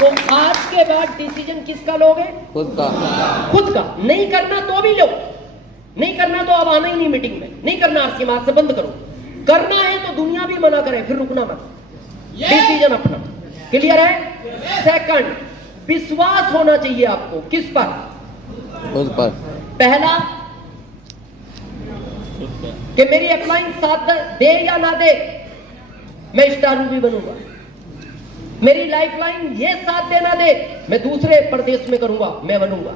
तो आज के बाद डिसीजन किसका लोगे? खुद का। खुद का। नहीं करना तो भी लो, नहीं करना तो अब आना ही नहीं मीटिंग में, नहीं करना आरसीएम आज से बंद करो। करना है तो दुनिया भी मना करे, फिर रुकना मत, डिसीजन अपना। क्लियर है? सेकंड, विश्वास होना चाहिए आपको। किस पर? खुद पर। पहला कि मेरी अपलाइन साथ दे या ना दे, मैं स्टार रूबी बनूंगा। मेरी लाइफलाइन ये साथ देना दे, मैं दूसरे प्रदेश में करूंगा, मैं बनूंगा।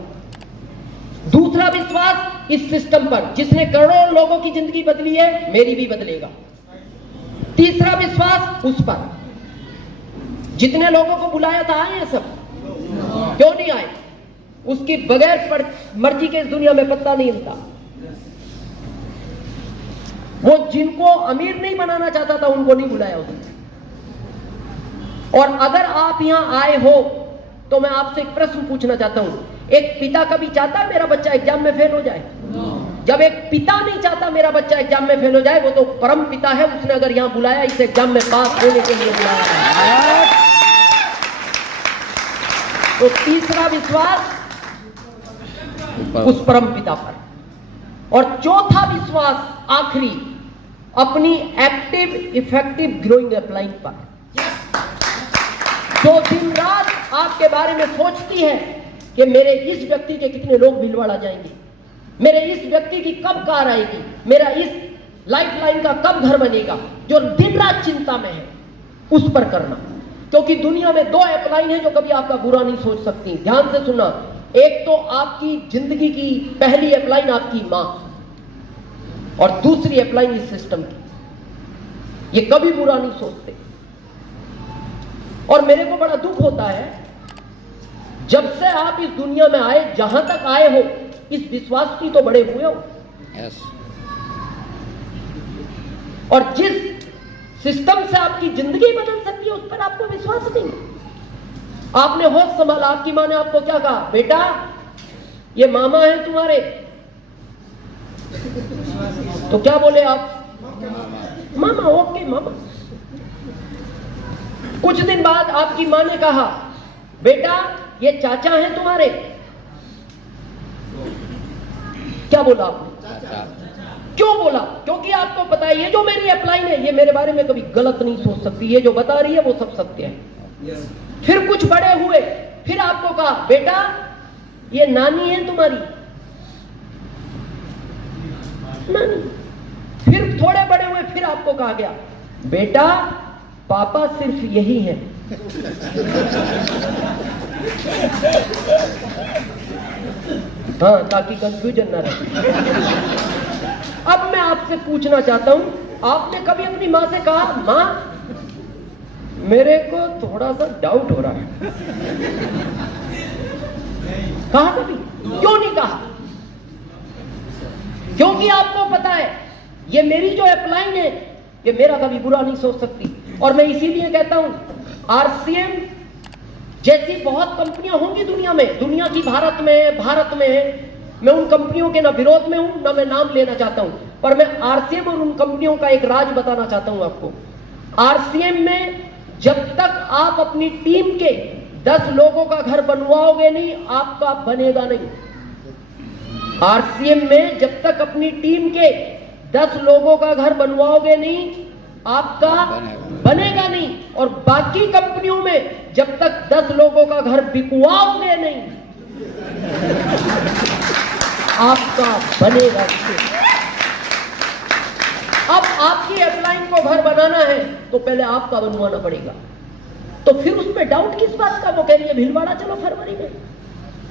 दूसरा विश्वास इस सिस्टम पर जिसने करोड़ों लोगों की जिंदगी बदली है, मेरी भी बदलेगा। तीसरा विश्वास उस पर जितने लोगों को बुलाया था आए हैं सब, क्यों नहीं आए? उसकी बगैर मर्जी के इस दुनिया में पत्ता नहीं हिलता। वो जिनको अमीर नहीं बनाना चाहता था उनको नहीं बुलाया उसने। और अगर आप यहां आए हो तो मैं आपसे एक प्रश्न पूछना चाहता हूं, एक पिता कभी चाहता है मेरा बच्चा एग्जाम में फेल हो जाए? जब एक पिता नहीं चाहता मेरा बच्चा एग्जाम में फेल हो जाए, वो तो परम पिता है, उसने अगर यहां बुलाया इस एग्जाम में पास होने के लिए बुलाया। तो तीसरा विश्वास उस परम पिता पर। और चौथा विश्वास आखिरी अपनी एक्टिव इफेक्टिव ग्रोइंग अपलाइन पर, जो दिन रात आपके बारे में सोचती है कि मेरे इस व्यक्ति के कितने लोग भीलवाड़ा जाएंगे, मेरे इस व्यक्ति की कब कार आएगी, मेरा इस लाइफलाइन का कब घर बनेगा, जो दिन रात चिंता में है, उस पर करना। क्योंकि दुनिया में दो अपलाइन है जो कभी आपका बुरा नहीं सोच सकती। ध्यान से सुना, एक तो आपकी जिंदगी की पहली अपलाइन आपकी मां, और दूसरी अपलाइन इस सिस्टम की। ये कभी बुरा नहीं सोचते। और मेरे को बड़ा दुख होता है, जब से आप इस दुनिया में आए, जहां तक आए हो, इस विश्वास की तो बड़े हुए हो। यस। और जिस सिस्टम से आपकी जिंदगी बदल सकती है उस पर आपको विश्वास नहीं। आपने होश संभाला, आपकी मां ने आपको क्या कहा? बेटा ये मामा है तुम्हारे। तो क्या बोले आप? मामा। ओके मामा। कुछ दिन बाद आपकी मां ने कहा, बेटा ये चाचा हैं तुम्हारे। क्या बोला आपने? क्यों बोला? क्योंकि आपको पता है ये जो मेरी अपलाइन है, ये मेरे बारे में कभी गलत नहीं सोच सकती, ये जो बता रही है वो सब सत्य है। फिर कुछ बड़े हुए, फिर आपको कहा, बेटा ये नानी है तुम्हारी। नानी। फिर थोड़े बड़े हुए, फिर आपको कहा गया, बेटा पापा सिर्फ यही है। हाँ, ताकि कंफ्यूजन ना रहे। अब मैं आपसे पूछना चाहता हूं, आपने कभी अपनी मां से कहा, मां मेरे को थोड़ा सा डाउट हो रहा है? कहा कभी? क्यों नहीं कहा? क्योंकि आपको पता है ये मेरी जो अपलाइन है, ये मेरा कभी बुरा नहीं सोच सकती। और मैं इसीलिए कहता हूं, आरसीएम जैसी बहुत कंपनियां होंगी दुनिया में, दुनिया की भारत में है। मैं उन कंपनियों के ना विरोध में हूं, ना मैं नाम लेना चाहता हूं, पर मैं आरसीएम और उन कंपनियों का एक राज बताना चाहता हूं आपको। आरसीएम में जब तक आप अपनी टीम के 10 लोगों का घर बनवाओगे नहीं, आपका बनेगा नहीं। आरसीएम में जब तक अपनी टीम के 10 लोगों का घर बनवाओगे नहीं, आपका बनेगा नहीं। और बाकी कंपनियों में जब तक 10 लोगों का घर बिकवाओगे नहीं, आपका बनेगा। अब आपकी अपलाइन को घर बनाना है तो पहले आपका बनवाना पड़ेगा। तो फिर उसमें डाउट किस बात का? वो कह रही है भीलवाड़ा चलो फरवरी में।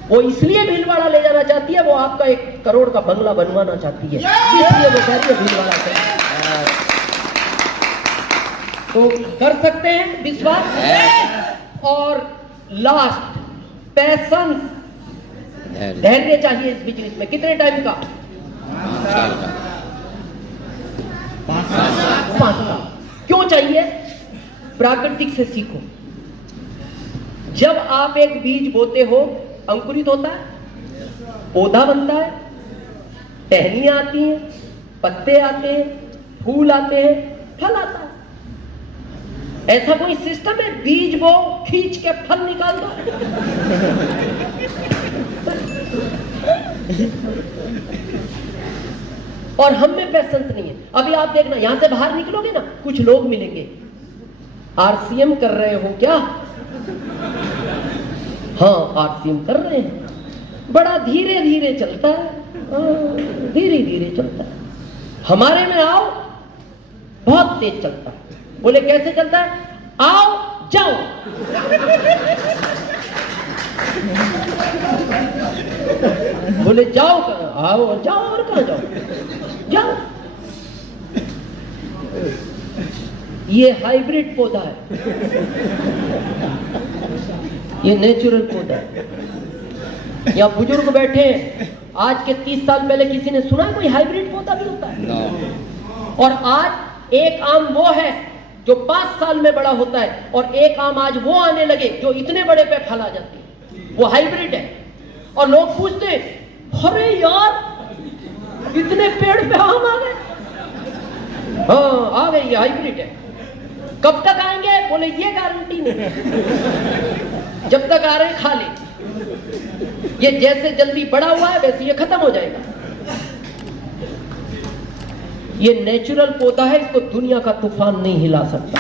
वो इसलिए भीलवाड़ा ले जाना चाहती है, वो आपका 1 करोड़ का बंगला बनवाना चाहती है, इसलिए वो कह रही है भीलवाड़ा चलो। तो कर सकते हैं विश्वास। और लास्ट, पैशंस, धैर्य चाहिए इस बिजनेस में। कितने टाइम का? 5 साल। क्यों चाहिए? प्राकृतिक से सीखो। जब आप एक बीज बोते हो, अंकुरित होता है, पौधा बनता है, टहनियां आती हैं, पत्ते आते हैं, फूल आते हैं, फल आता है। ऐसा कोई सिस्टम है बीज बो खींच के फल निकाल दो? और हम में पेशेंस नहीं है। अभी आप देखना, यहां से बाहर निकलोगे ना, कुछ लोग मिलेंगे, आरसीएम कर रहे हो क्या? हाँ, आरसीएम कर रहे हैं, बड़ा धीरे धीरे चलता है, धीरे धीरे चलता है। हमारे में आओ, बहुत तेज चलता है। बोले कैसे चलता है? आओ जाओ। बोले जाओ कहाँ? आओ जाओ, और कहाँ जाओ? जाओ। ये हाइब्रिड पौधा है, ये नेचुरल पौधा है। यहाँ बुजुर्ग बैठे हैं, आज के 30 साल पहले किसी ने सुना कोई हाइब्रिड पौधा भी होता है? No. और आज एक आम वो है जो 5 साल में बड़ा होता है, और एक आम आज वो आने लगे जो इतने बड़े पे फल आ जाते हैं, वो हाइब्रिड है। और लोग पूछते हैं, अरे यार इतने पेड़ पे आम आ गए? हाँ आ गए, ये हाइब्रिड है। कब तक आएंगे? बोले ये गारंटी नहीं, जब तक आ रहे हैं खा ले। ये जैसे जल्दी बड़ा हुआ है वैसे ये खत्म हो जाएगा। ये नेचुरल पौधा है, इसको दुनिया का तूफान नहीं हिला सकता।